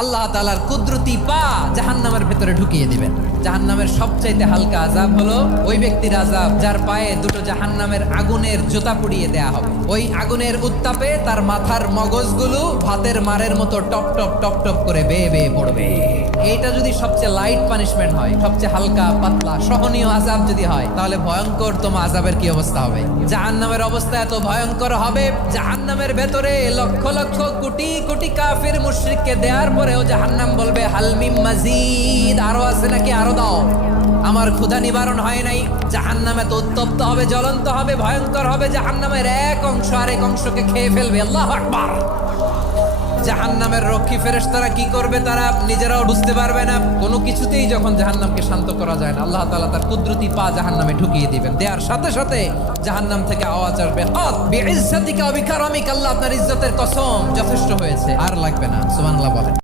আল্লাহ তাআলার কুদরতি পা জাহান্নামের ভেতরে ঢুকিয়ে দিবেন। জাহান্নামের সবচাইতে হালকা আযাব হলো ওই ব্যক্তির আযাব যার পায়ে দুটো জাহান্নামের আগুনের জুতা পুড়িয়ে দেয়া হবে। ওই আগুনের উত্তাপে তার মাথার মগজগুলো ভাতের মারের মতো টপ টপ টপ টপ করে বেয়ে বেয়ে পড়বে। এইটা যদি সবচেয়ে লাইট পানিশমেন্ট হয়, সবচেয়ে হালকা পাতলা সহনীয় আযাব যদি হয়, তাহলে ভয়ঙ্কর তোমার আযাবের কি অবস্থা হবে? জাহান্নামের অবস্থা এত ভয়ঙ্কর হবে, জাহান্নামের ভেতরে লক্ষ লক্ষ কোটি কোটি কাফির মুশরিককে দেওয়ার পরেও জাহান্নাম বলবে হাল মিম মাজিদ, আরো আছে নাকি, আরো দাও, আমার ক্ষুধা নিবারণ হয় নাই। জাহান্নাম এত উত্তপ্ত হবে, জ্বলন্ত হবে, ভয়ঙ্কর হবে, জাহান্নামের এক অংশ আরেক অংশকে খেয়ে ফেলবে। আল্লাহু আকবার। জাহান্নামের রক্ষী ফেরেশতারা কি করবে তারা নিজেরাও বুঝতে পারবে না। কোনো কিছুতেই যখন জাহান্নামকে শান্ত করা যায় না, আল্লাহ তাআলা তার কুদরতি পা জাহান্নামে ঢুকিয়ে দিবেন। দেওয়ার সাথে সাথে জাহান্নাম থেকে আওয়াজ আসবে, হাত বিইজ্জাতিকা ওয়া বিকারামিকা, আল্লাহ আপনার ইজ্জতের কসম, যথেষ্ট হয়েছে, আর লাগবে না। সুবহানাল্লাহ বলেন।